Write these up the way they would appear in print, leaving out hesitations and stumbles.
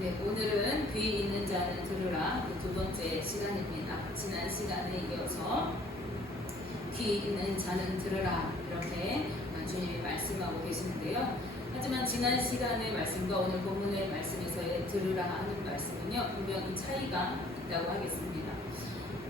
네, 오늘은 귀 있는 자는 들으라 그 두 번째 시간입니다. 지난 시간에 이어서 귀 있는 자는 들으라 이렇게 주님이 말씀하고 계시는데요. 하지만 지난 시간의 말씀과 오늘 본문의 말씀에서의 들으라 하는 말씀은요, 분명히 차이가 있다고 하겠습니다.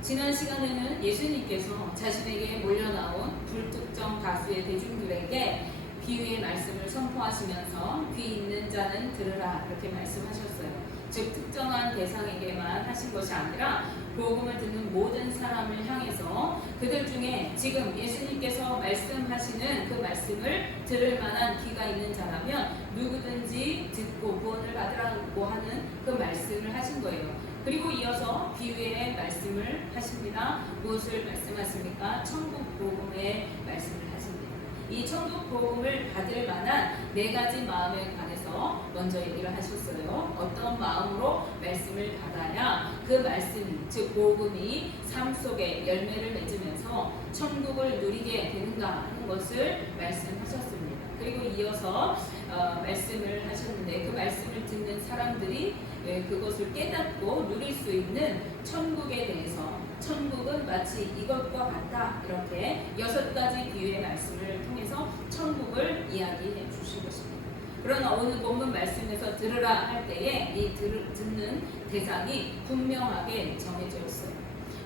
지난 시간에는 예수님께서 자신에게 몰려나온 불특정 다수의 대중들에게 비유의 말씀을 선포하시면서 귀 있는 자는 들으라 이렇게 말씀하셨어요. 즉 특정한 대상에게만 하신 것이 아니라 복음을 듣는 모든 사람을 향해서 그들 중에 지금 예수님께서 말씀하시는 그 말씀을 들을 만한 귀가 있는 자라면 누구든지 듣고 구원을 받으라고 하는 그 말씀을 하신 거예요. 그리고 이어서 비유의 말씀을 하십니다. 무엇을 말씀하십니까? 천국 복음의 말씀을 하십니다. 이 천국 복음을 받을 만한 네 가지 마음에 관해서 먼저 얘기를 하셨어요. 어떤 마음으로 말씀을 받아야 그 말씀이, 즉 복음이 삶 속에 열매를 맺으면서 천국을 누리게 되는가 하는 것을 말씀하셨습니다. 그리고 이어서 말씀을 하셨는데 그 말씀을 듣는 사람들이 그것을 깨닫고 누릴 수 있는 천국에 대해서, 천국은 마치 이것과 같다 이렇게 6가지 비유의 말씀을 통해서 천국을 이야기해 주신 것입니다. 그러나 오늘 본문 말씀에서 들으라 할 때에 이 듣는 대상이 분명하게 정해져 있어요.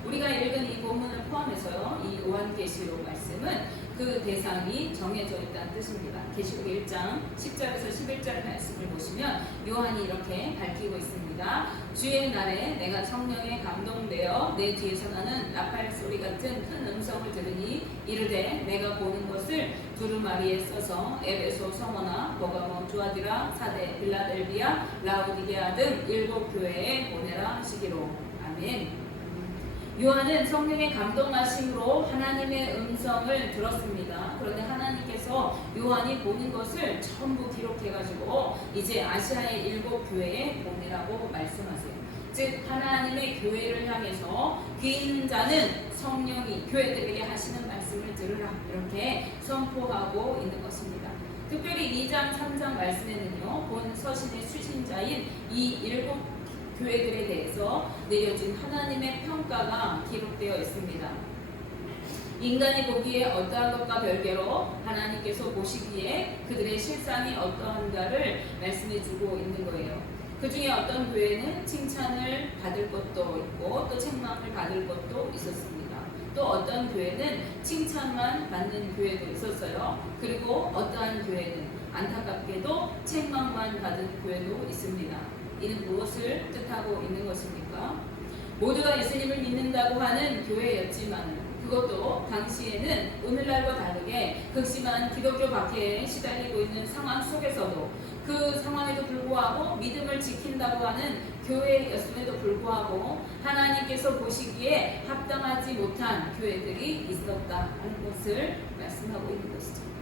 우리가 읽은 이 본문을 포함해서요, 이 요한계시록 말씀은 그 대상이 정해져 있다는 뜻입니다. 계시록 1장 10절에서 11절 말씀을 보시면 요한이 이렇게 밝히고 있습니다. 주의 날에 내가 성령에 감동되어 내 뒤에서 나는 나팔 소리 같은 큰 음성을 들으니 이르되 내가 보는 것을 두루마리에 써서 에베소, 서머나, 버가모, 두아디라, 사데, 빌라델비아, 라우디게아 등 7 교회에 보내라 하시기로. 아멘. 요한은 성령의 감동하심으로 하나님의 음성을 들었습니다. 그런데 하나님께서 요한이 보는 것을 전부 기록해가지고 이제 아시아의 7 교회에 보내라고 말씀하세요. 즉 하나님의 교회를 향해서 귀 있는 자는 성령이 교회들에게 하시는 말씀을 들으라 이렇게 선포하고 있는 것입니다. 특별히 2장 3장 말씀에는요, 본 서신의 수신자인 이 7 교회들에 대해서 내려진 하나님의 평가가 기록되어 있습니다. 인간이 보기에 어떠한 것과 별개로 하나님께서 보시기에 그들의 실상이 어떠한가를 말씀해주고 있는 거예요. 그 중에 어떤 교회는 칭찬을 받을 것도 있고 또 책망을 받을 것도 있었습니다. 또 어떤 교회는 칭찬만 받는 교회도 있었어요. 그리고 어떠한 교회는 안타깝게도 책망만 받은 교회도 있습니다. 이는 무엇을 뜻하고 있는 것입니까? 모두가 예수님을 믿는다고 하는 교회였지만 그것도 당시에는 오늘날과 다르게 극심한 기독교 박해에 시달리고 있는 상황 속에서도 그 상황에도 불구하고 믿음을 지킨다고 하는 교회였음에도 불구하고 하나님께서 보시기에 합당하지 못한 교회들이 있었다 하는 것을 말씀하고 있는 것이죠.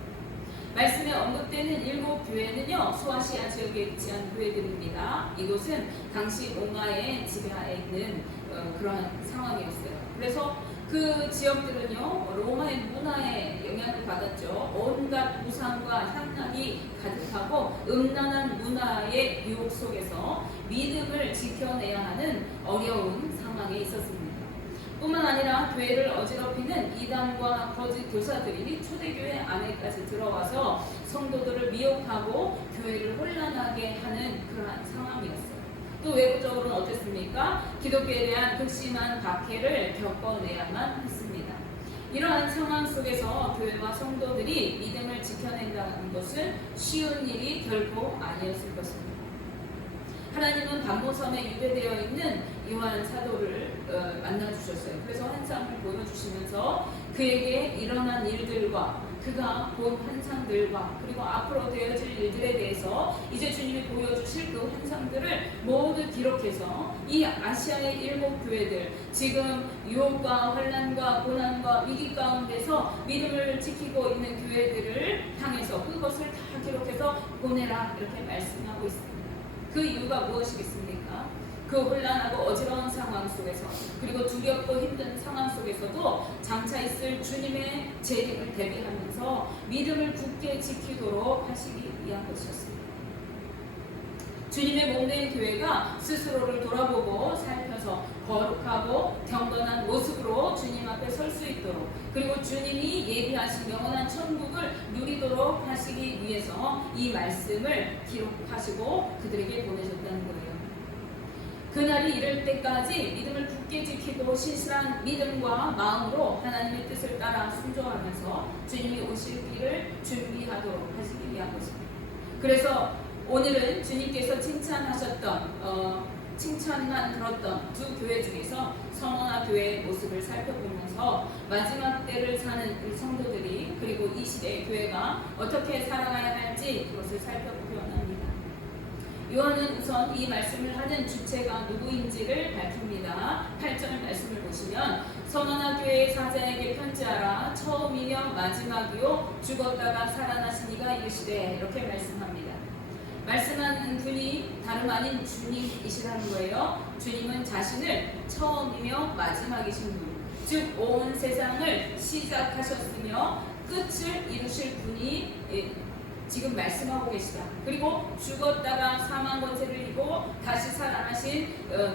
말씀에 언급되는 7 교회는요, 소아시아 지역에 위치한 교회들입니다. 이곳은 당시 로마의 지배하에 있는 그러한 상황이었어요. 그래서 그 지역들은요, 로마의 문화에 영향을 받았죠. 온갖 우상과 향락이 가득하고 음란한 문화의 유혹 속에서 믿음을 지켜내야 하는 어려운 상황에 있었습니다. 뿐만 아니라 교회를 어지럽히는 이단과 거짓 교사들이 초대교회 안에까지 들어와서 성도들을 미혹하고 교회를 혼란하게 하는 그러한 상황이었어요. 또 외부적으로는 어땠습니까? 기독교에 대한 극심한 박해를 겪어내야만 했습니다. 이러한 상황 속에서 교회와 성도들이 믿음을 지켜낸다는 것은 쉬운 일이 결코 아니었을 것입니다. 하나님은 반모섬에 유배되어 있는 요한 사도를 만나주셨어요. 그래서 환상을 보여주시면서 그에게 일어난 일들과 그가 본 환상들과 그리고 앞으로 되어질 일들에 대해서 이제 주님이 보여주실 그 환상들을 모두 기록해서 이 아시아의 7 교회들, 지금 유혹과 환난과 고난과 위기 가운데서 믿음을 지키고 있는 교회들을 향해서 그것을 다 기록해서 보내라 이렇게 말씀하고 있습니다. 그 이유가 무엇이겠습니까? 그 혼란하고 어지러운 상황 속에서 그리고 두렵고 힘든 상황 속에서도 장차 있을 주님의 재림을 대비하면서 믿음을 굳게 지키도록 하시기 위한 것이었습니다. 주님의 몸된 교회가 스스로를 돌아보고 살펴서 거룩하고 경건한 모습으로 주님 앞에 설 수 있도록, 그리고 주님이 예비하신 영원한 천국을 누리도록 하시기 위해서 이 말씀을 기록하시고 그들에게 보내셨다는 거예요. 그날이 이를 때까지 믿음을 굳게 지키고 신실한 믿음과 마음으로 하나님의 뜻을 따라 순종하면서 주님이 오실 길을 준비하도록 하시기 위한 것입니다. 그래서 오늘은 주님께서 칭찬만 들었던 두 교회 중에서 서머나 교회의 모습을 살펴보면서 마지막 때를 사는 우리 성도들이, 그리고 이 시대의 교회가 어떻게 살아가야 할지 그것을 살펴보기 원합니다. 요한은 우선 이 말씀을 하는 주체가 누구인지를 밝힙니다. 8절 말씀을 보시면 서머나 교회의 사자에게 편지하라. 처음이며 마지막이요 죽었다가 살아나신 이가 이르시되, 이렇게 말씀합니다. 말씀하는 분이 다름 아닌 주님이시라는 거예요. 주님은 자신을 처음이며 마지막이신 분, 즉 온 세상을 시작하셨으며 끝을 이루실 분이 지금 말씀하고 계시다. 그리고 죽었다가 사망 권세를 이기고 다시 살아나신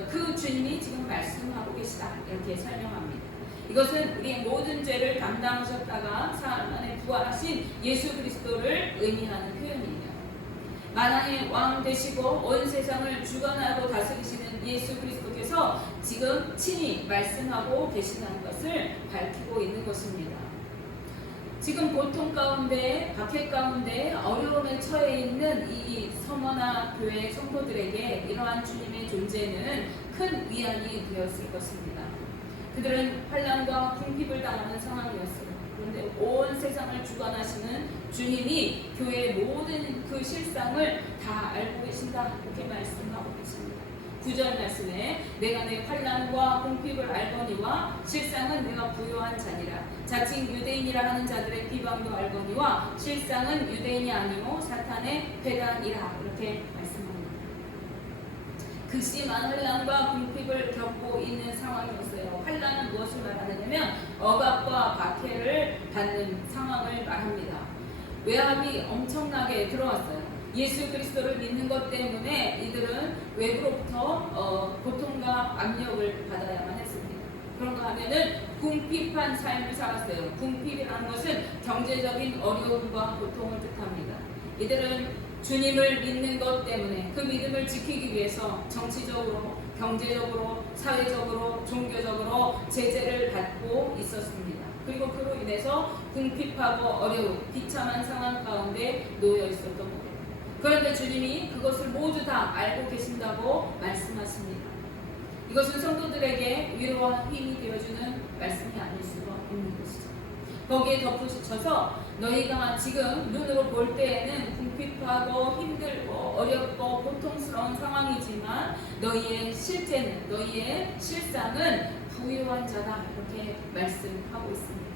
그 주님이 지금 말씀하고 계시다. 이렇게 설명합니다. 이것은 우리의 모든 죄를 담당하셨다가 사흘 만에 부활하신 예수 그리스도를 의미하는 표현이에요. 만왕의 왕 되시고 온 세상을 주관하고 다스리시는 예수 그리스도께서 지금 친히 말씀하고 계시다는 것을 밝히고 있는 것입니다. 지금 고통 가운데, 박해 가운데 어려움에 처해 있는 이 서머나 교회 성도들에게 이러한 주님의 존재는 큰 위안이 되었을 것입니다. 그들은 환난과 궁핍을 당하는 상황이었어요. 그런데 온 세상을 주관하시는 주님이 교회의 모든 그 실상을 다 알고 계신다, 이렇게 말씀하고 계십니다. 9절 말씀에 내가 내 환난과 궁핍을 알거니와 실상은 내가 부요한 자니라. 자칭 유대인이라 하는 자들의 비방도 알거니와 실상은 유대인이 아니오 사탄의 회당이라, 이렇게 말씀합니다. 극심한 환난과 궁핍을 겪고 있는 상황이었어요. 환난은 무엇을 말하느냐면 억압과 박해를 받는 상황을 말합니다. 외압이 엄청나게 들어왔어요. 예수 그리스도를 믿는 것 때문에 이들은 외부로부터 고통과 압력을 받아야만 했습니다. 그런가 하면은 궁핍한 삶을 살았어요. 궁핍이라는 것은 경제적인 어려움과 고통을 뜻합니다. 이들은 주님을 믿는 것 때문에 그 믿음을 지키기 위해서 정치적으로, 경제적으로, 사회적으로, 종교적으로 제재를 받고 있었습니다. 그리고 그로 인해서 궁핍하고 어려운 비참한 상황 가운데 놓여 있었던 거예요. 그런데 주님이 그것을 모두 다 알고 계신다고 말씀하십니다. 이것은 성도들에게 위로와 힘이 되어주는 말씀이 아닐 수가 없는 것이죠. 거기에 덧붙여서 너희가 지금 눈으로 볼 때에는 궁핍하고 힘들고 어렵고 고통스러운 상황이지만 너희의 실제는, 너희의 실상은 부유한 자다, 이렇게 말씀하고 있습니다.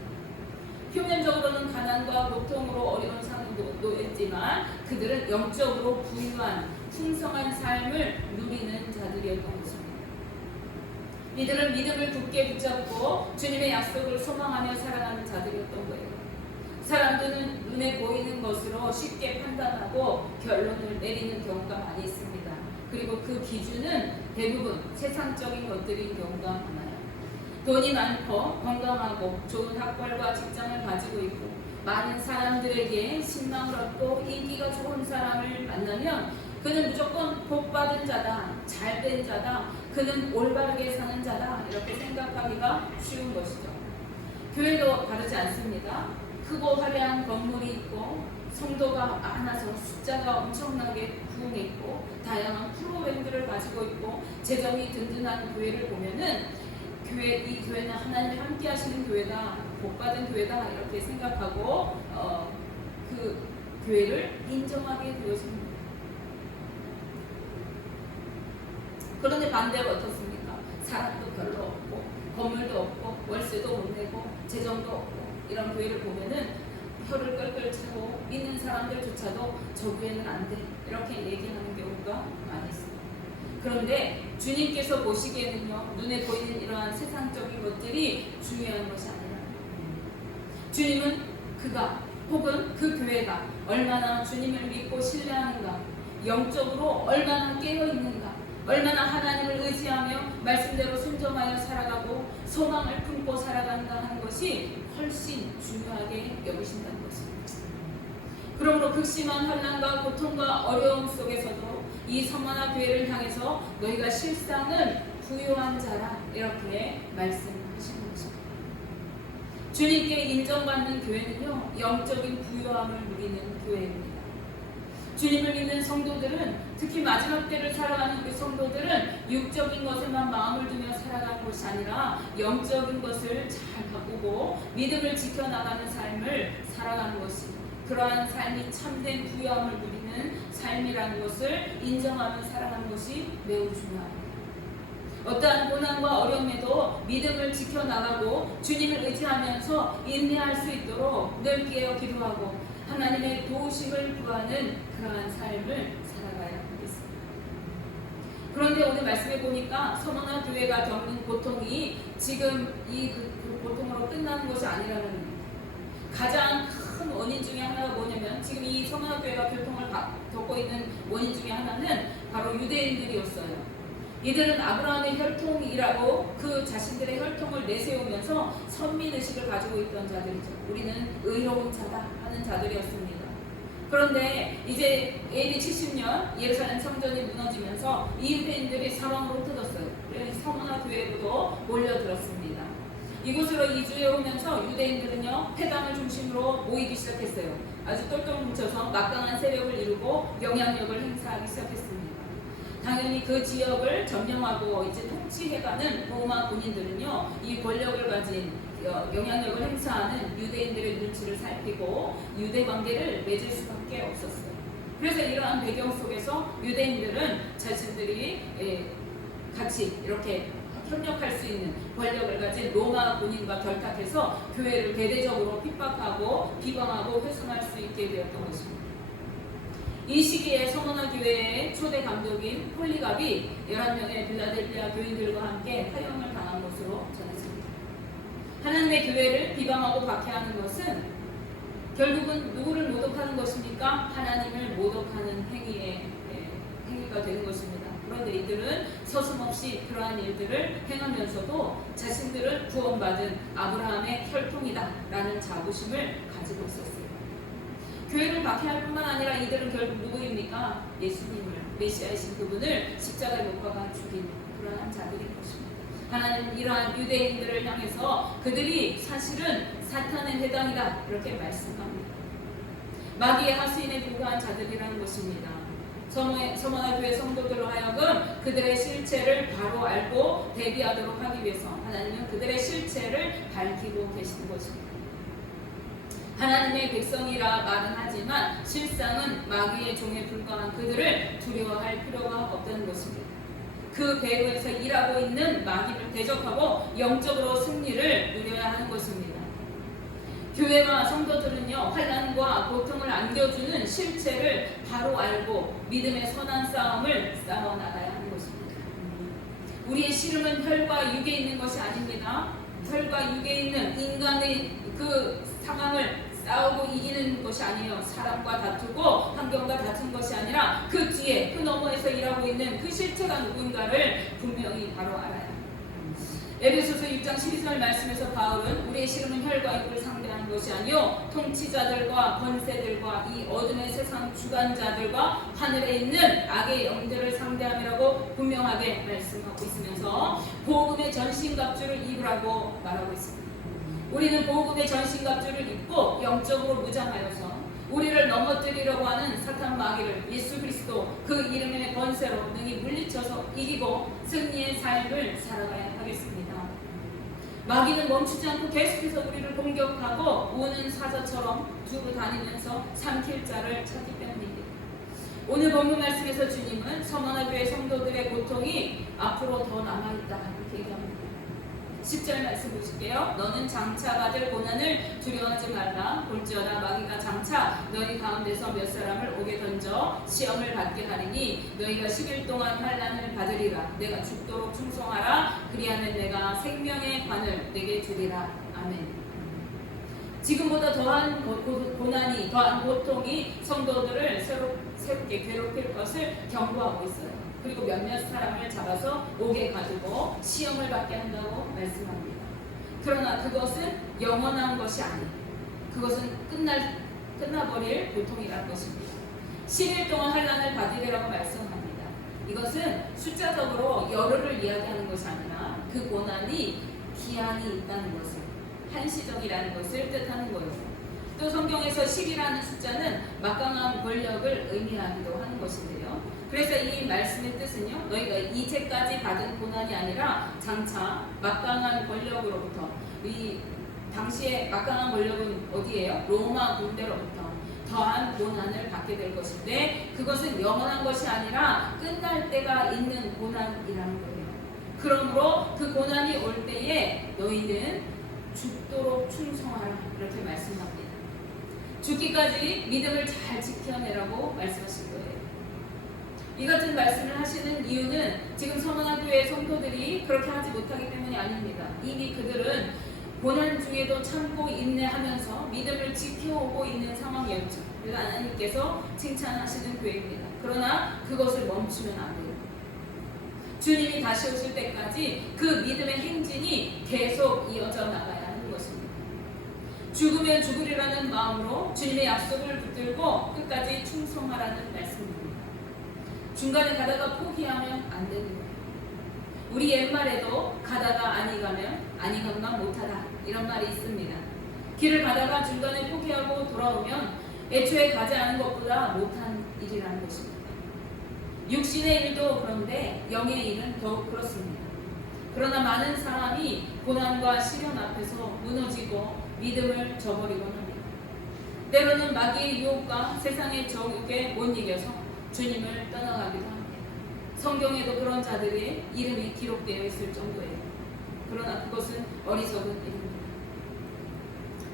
표면적으로는 가난과 고통으로 어려운 상황에 놓였지만 그들은 영적으로 부유한 풍성한 삶을 누리는 자들이었던 것입니다. 이들은 믿음을 굳게 붙잡고 주님의 약속을 소망하며 살아가는 자들이었던 거예요. 사람들은 눈에 보이는 것으로 쉽게 판단하고 결론을 내리는 경우가 많이 있습니다. 그리고 그 기준은 대부분 세상적인 것들인 경우가 많아요. 돈이 많고 건강하고 좋은 학벌과 직장을 가지고 있고 많은 사람들에게 신망을 얻고 인기가 좋은 사람을 만나면 그는 무조건 복받은 자다, 잘된 자다, 그는 올바르게 사는 자다, 이렇게 생각하기가 쉬운 것이죠. 교회도 다르지 않습니다. 크고 화려한 건물이 있고 성도가 많아서 숫자가 엄청나게 부흥했고 다양한 프로그램들을 가지고 있고 재정이 든든한 교회를 보면은 이 교회는 하나님이 함께 하시는 교회다, 복받은 교회다, 이렇게 생각하고 그 교회를 인정하게 되었습니다. 그런데 반대로 어떻습니까? 사람도 별로 없고 건물도 없고 월세도 못 내고 재정도 없고 이런 교회를 보면은 혀를 끌끌 차고 믿는 사람들조차도 저 교회는 안 돼, 이렇게 얘기하는 경우가 많이 있습니다. 그런데 주님께서 보시기에는요, 눈에 보이는 이러한 세상적인 것들이 중요한 것이 아니라 주님은 그가 혹은 그 교회가 얼마나 주님을 믿고 신뢰하는가, 영적으로 얼마나 깨어있는가, 얼마나 하나님을 의지하며 말씀대로 순종하여 살아가고 소망을 품고 살아간다 하는 것이 훨씬 중요하게 여기신다는 것입니다. 그러므로 극심한 환난과 고통과 어려움 속에서도 이 성만화 교회를 향해서 너희가 실상은 부요한 자라 이렇게 말씀하시는 것입니다. 주님께 인정받는 교회는요, 영적인 부요함을 누리는 교회입니다. 주님을 믿는 성도들은, 특히 마지막 때를 살아가는 우리 성도들은 육적인 것에만 마음을 두며 살아가는 것이 아니라 영적인 것을 잘 바꾸고 믿음을 지켜나가는 삶을 살아가는 것이, 그러한 삶이 참된 부요함을 누리는 삶이라는 것을 인정하며 살아가는 것이 매우 중요합니다. 어떠한 고난과 어려움에도 믿음을 지켜나가고 주님을 의지하면서 인내할 수 있도록 늘 깨어 기도하고 하나님의 도우심을 구하는 그러한 삶을 살아가야 하겠습니다. 그런데 오늘 말씀해 보니까 서머나 교회가 겪는 고통이 지금 그 고통으로 끝나는 것이 아니라는 겁니다. 가장 큰 원인 중에 하나가 뭐냐면, 지금 이 서머나 교회가 고통을 겪고 있는 원인 중에 하나는 바로 유대인들이었어요. 이들은 아브라함의 혈통이라고 그 자신들의 혈통을 내세우면서 선민의식을 가지고 있던 자들이죠. 우리는 의로운 자다 하는 자들이었습니다. 그런데 이제 AD 70년 예루살렘 성전이 무너지면서 이 유대인들이 사방으로 흩어졌어요. 서머나 교회로도 몰려들었습니다. 이곳으로 이주해 오면서 유대인들은요, 회당을 중심으로 모이기 시작했어요. 아주 똘똘 뭉쳐서 막강한 세력을 이루고 영향력을 행사하기 시작했습니다. 당연히 그 지역을 점령하고 이제 통치해가는 로마 군인들은요, 이 권력을 가진 영향력을 행사하는 유대인들의 눈치를 살피고 유대 관계를 맺을 수밖에 없었어요. 그래서 이러한 배경 속에서 유대인들은 자신들이 같이 이렇게 협력할 수 있는 권력을 가진 로마 군인과 결탁해서 교회를 대대적으로 핍박하고 비방하고 훼손할 수 있게 되었던 것입니다. 이 시기에 서머나 교회의 초대 감독인 폴리갑이 11명의 빌라델피아 교인들과 함께 화형을 당한 것으로 전해집니다. 하나님의 교회를 비방하고 박해하는 것은 결국은 누구를 모독하는 것입니까? 하나님을 모독하는 행위가 되는 것입니다. 그런데 이들은 서슴없이 그러한 일들을 행하면서도 자신들은 구원받은 아브라함의 혈통이다 라는 자부심을 가지고 있었어요. 교회를 박해할 뿐만 아니라 이들은 결국 누구입니까? 예수님을, 메시아이신 그분을 십자가에 못 박아 죽인 그러한 자들인 것입니다. 하나님 이러한 유대인들을 향해서 그들이 사실은 사탄의 회당이다 이렇게 말씀합니다. 마귀의 하수인에 불과한 자들이라는 것입니다. 서머나 교회 성도들로 하여금 그들의 실체를 바로 알고 대비하도록 하기 위해서 하나님은 그들의 실체를 밝히고 계시는 것입니다. 하나님의 백성이라 말은 하지만 실상은 마귀의 종에 불과한 그들을 두려워할 필요가 없다는 것입니다. 그 배후에서 일하고 있는 마귀를 대적하고 영적으로 승리를 누려야 하는 것입니다. 교회와 성도들은요, 환난과 고통을 안겨주는 실체를 바로 알고 믿음의 선한 싸움을 싸워나가야 하는 것입니다. 우리의 씨름은 혈과 육에 있는 것이 아닙니다. 혈과 육에 있는 인간의 그 상황을 싸우고 이기는 것이 아니에요. 사람과 다투고 환경과 다툰 것이 아니라 그 뒤에 그 너머에서 일하고 있는 그 실체가 누군가를 분명히 바로 알아야 합니다. 에베소서 6장 12절 말씀에서 바울은 우리의 씨름은 혈과 육을 상대하는 것이 아니요 통치자들과 권세들과 이 어둠의 세상 주관자들과 하늘에 있는 악의 영들을 상대함이라고 분명하게 말씀하고 있으면서 복음의 전신갑주를 입으라고 말하고 있습니다. 우리는 복음의 전신갑주를 입고 영적으로 무장하여서 우리를 넘어뜨리려고 하는 사탄 마귀를 예수 그리스도 그 이름의 권세로 능히 물리쳐서 이기고 승리의 삶을 살아가야 하겠습니다. 마귀는 멈추지 않고 계속해서 우리를 공격하고 우는 사자처럼 두루 다니면서 삼킬 자를 찾기 때문입니다. 오늘 본문 말씀에서 주님은 서머나 교회 성도들의 고통이 앞으로 더 남아있다 이렇게 얘기합니다. 10절 말씀 보실게요. 너는 장차 받을 고난을 두려워하지 말라. 볼지어다 마귀가 장차 너희 가운데서 몇 사람을 오게 던져 시험을 받게 하리니 너희가 10일 동안 환난을 받으리라. 내가 죽도록 충성하라. 그리하면 내가 생명의 관을 내게 주리라. 아멘. 지금보다 더한 고난이, 더한 고통이 성도들을 새롭게 괴롭힐 것을 경고하고 있어요. 그리고 몇몇 사람을 잡아서 옥에 가두고 시험을 받게 한다고 말씀합니다. 그러나 그것은 영원한 것이 아니에요. 그것은 끝나버릴 고통이라는 것입니다. 10일 동안 환난을 받으리라고 말씀합니다. 이것은 숫자적으로 열흘을 이야기하는 것이 아니라 그 고난이 기한이 있다는 것을, 한시적이라는 것을 뜻하는 거예요. 또 성경에서 10이라는 숫자는 막강한 권력을 의미하기도 하는 것인데요. 그래서 이 말씀의 뜻은요, 너희가 이제까지 받은 고난이 아니라 장차 막강한 권력으로부터, 이 당시에 막강한 권력은 어디예요? 로마 군대로부터 더한 고난을 받게 될 것인데, 그것은 영원한 것이 아니라 끝날 때가 있는 고난이라는 거예요. 그러므로 그 고난이 올 때에 너희는 죽도록 충성하라, 이렇게 말씀합니다. 죽기까지 믿음을 잘 지켜내라고 말씀하신 거예요. 이 같은 말씀을 하시는 이유는 지금 서문학교의 성도들이 그렇게 하지 못하기 때문이 아닙니다. 이미 그들은 고난 중에도 참고 인내하면서 믿음을 지켜오고 있는 상황이었죠. 그래서 하나님께서 칭찬하시는 교회입니다. 그러나 그것을 멈추면 안 돼요. 주님이 다시 오실 때까지 그 믿음의 행진이 계속 이어져 나가야 하는 것입니다. 죽으면 죽으리라는 마음으로 주님의 약속을 붙들고 끝까지 충성하라는 말씀입니다. 중간에 가다가 포기하면 안 되는 거예요. 우리 옛말에도 가다가 아니 가면 못하다, 이런 말이 있습니다. 길을 가다가 중간에 포기하고 돌아오면 애초에 가지 않은 것보다 못한 일이라는 것입니다. 육신의 일도 그런데 영의 일은 더욱 그렇습니다. 그러나 많은 사람이 고난과 시련 앞에서 무너지고 믿음을 저버리곤 합니다. 때로는 마귀의 유혹과 세상의 정욕에 못 이겨서 주님을 떠나가기도 합니다. 성경에도 그런 자들의 이름이 기록되어 있을 정도예요. 그러나 그것은 어리석은 일입니다.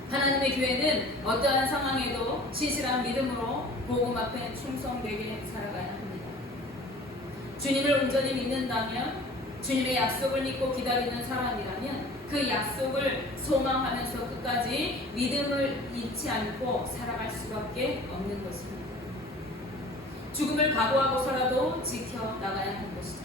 하나님의 교회는 어떠한 상황에도 진실한 믿음으로 복음 앞에 충성되게 살아가야 합니다. 주님을 온전히 믿는다면, 주님의 약속을 믿고 기다리는 사람이라면 그 약속을 소망하면서 끝까지 믿음을 잃지 않고 살아갈 수밖에 없는 것입니다. 죽음을 각오하고서라도 지켜나가야 하는 것이죠.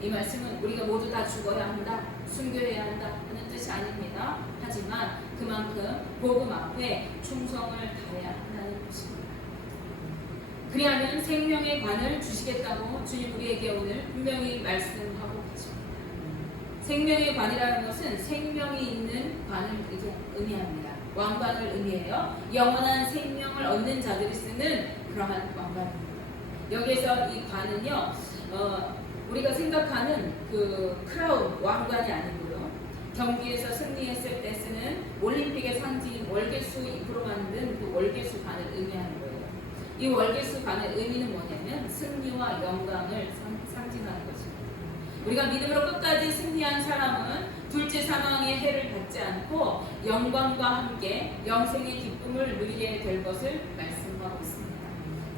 이 말씀은 우리가 모두 다 죽어야 한다, 순교해야 한다 하는 뜻이 아닙니다. 하지만 그만큼 복음 앞에 충성을 다해야 한다는 것입니다. 그리하면 생명의 관을 주시겠다고 주님 우리에게 오늘 분명히 말씀하고 계십니다. 생명의 관이라는 것은 생명이 있는 관을 의미합니다. 왕관을 의미해요. 영원한 생명을 얻는 자들이 쓰는 그러한 왕관입니다. 여기에서 이 관은요, 우리가 생각하는 그 크라운, 왕관이 아니고요, 경기에서 승리했을 때 쓰는 올림픽의 상징인 월계수 잎으로 만든 그 월계수 관을 의미하는 거예요. 이 월계수 관의 의미는 뭐냐면 승리와 영광을 상징하는 것입니다. 우리가 믿음으로 끝까지 승리한 사람은 둘째 사망의 해를 받지 않고 영광과 함께 영생의 기쁨을 누리게 될 것을 말씀하고 있습니다.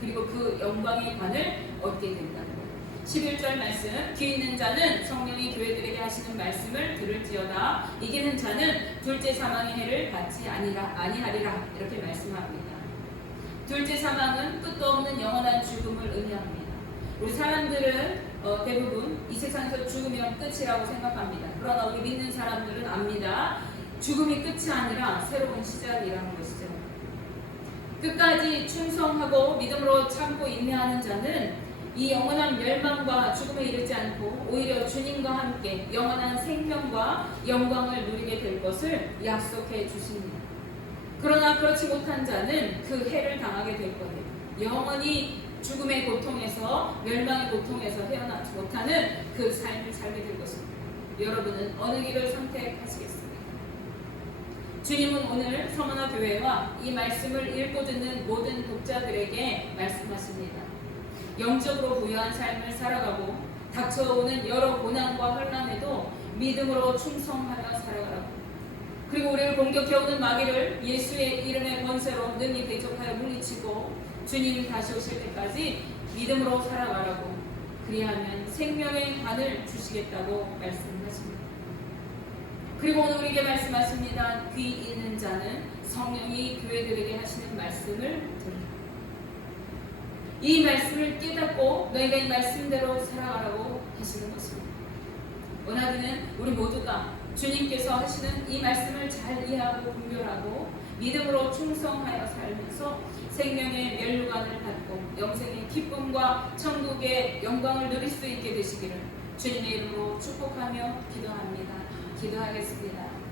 그리고 그 영광의 관을 얻게 된다는 거예요. 11절 말씀, 귀 있는 자는 성령이 교회들에게 하시는 말씀을 들을지어다. 이기는 자는 둘째 사망의 해를 받지 아니하리라, 이렇게 말씀합니다. 둘째 사망은 끝도 없는 영원한 죽음을 의미합니다. 우리 사람들은 대부분 이 세상에서 죽으면 끝이라고 생각합니다. 그러나 우리 믿는 사람들은 압니다. 죽음이 끝이 아니라 새로운 시작이라는 것이죠. 끝까지 충성하고 믿음으로 참고 인내하는 자는 이 영원한 멸망과 죽음에 이르지 않고 오히려 주님과 함께 영원한 생명과 영광을 누리게 될 것을 약속해 주십니다. 그러나 그렇지 못한 자는 그 해를 당하게 될 거예요. 영원히 죽음의 고통에서, 멸망의 고통에서 헤어나지 못하는 그 삶을 살게 될 것입니다. 여러분은 어느 길을 선택하시겠습니까? 주님은 오늘 서문화 교회와 이 말씀을 읽고 듣는 모든 독자들에게 말씀하십니다. 영적으로 부유한 삶을 살아가고 닥쳐오는 여러 고난과 혼란에도 믿음으로 충성하여 살아가라고. 그리고 우리를 공격해오는 마귀를 예수의 이름의 권세로 능히 대적하여 물리치고 주님이 다시 오실 때까지 믿음으로 살아가라고. 그리하면 생명의 관을 주시겠다고 말씀하십니다. 그리고 오늘 우리에게 말씀하십니다. 귀 있는 자는 성령이 교회들에게 하시는 말씀을 들으라. 이 말씀을 깨닫고 너희가 이 말씀대로 살아가라고 하시는 것입니다. 원하기는 우리 모두가 주님께서 하시는 이 말씀을 잘 이해하고 분별하고 믿음으로 충성하여 살면서 생명의 면류관을 받고 영생의 기쁨과 천국의 영광을 누릴 수 있게 되시기를 주님의 이름으로 축복하며 기도합니다. 기도하겠습니다.